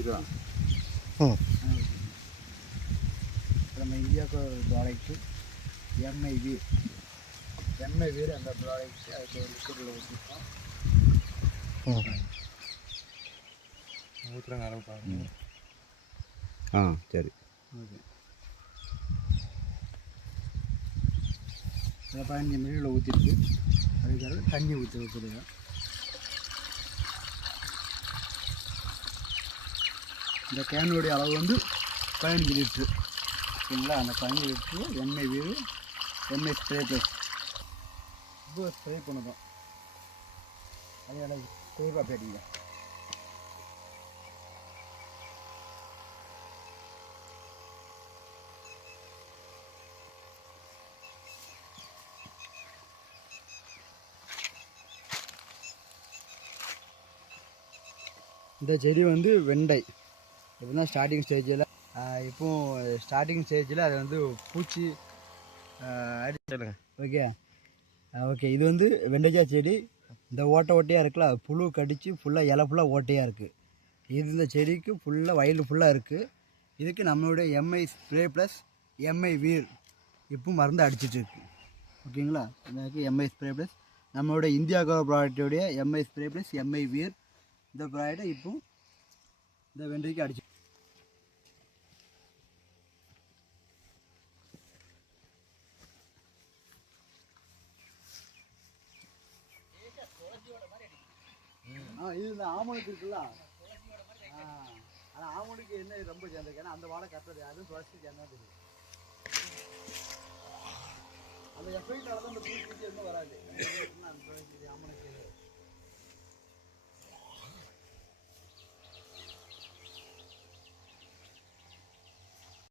ஊற்றிக்கலாம். நம்ம இந்தியாவுக்கு ஒரு ப்ராடக்ட்டு எம்ஐ வீர் அந்த ப்ராடக்ட்டு அதுக்கு ஒரு லிக்விடில் ஊற்றிருக்கோம். ஊற்றுறாங்க அளவு பாருங்க. சரி. ஓகே, அதை 15 மில்லியில் ஊற்றிருக்கு. அதுக்காக தண்ணி ஊற்றுறேன். இந்த கேனுடைய அளவு வந்து 15 லிட்ரு. ஓகேங்களா? அந்த 15 லிட்ரு எம்ஐ வீடு எம்ஐ ஸ்ப்ரே ப்ளஸ் இப்போ ஸ்ப்ரே பண்ணுறோம். அதோட குளிர்பா பேட்டிங்க. இந்த செடி வந்து வெண்டை. எப்படின்னா ஸ்டார்டிங் ஸ்டேஜில் ஸ்டார்டிங் ஸ்டேஜில் அது வந்து பூச்சி அடிச்சிடுங்க. ஓகே, இது வந்து வெண்டைக்காய் செடி. இந்த ஓட்டையாக இருக்குல்ல, புழு கடித்து ஃபுல்லாக இலை ஃபுல்லாக ஓட்டையாக இருக்குது. இது இந்த செடிக்கு ஃபுல்லாக வயல் ஃபுல்லாக இருக்குது. இதுக்கு நம்மளுடைய MI spray plus MI Veer இப்போ மருந்து அடிச்சிட்ருக்கு. ஓகேங்களா? இதுக்கு எம்ஐ ஸ்ப்ரே ப்ளஸ் நம்மளோட இந்தியா ப்ராடக்டோடைய MI spray plus MI Veer இந்த ப்ராடக்டை இப்போ இந்த வெண்டைக்கு அடிச்சு. இது இந்த ஆமணுக்கு இருக்குல்ல, ஆனால் ஆமணுக்கு என்ன ரொம்ப சேர்ந்துருக்கு. ஏன்னா அந்த வாழை கட்டுறது அதுவும் துளசி சேர்ந்தா தெரியும். அந்த எஃபெக்டால தான் அந்த பூச்சி எதுவும் வராது. அந்த ஆமணுக்கு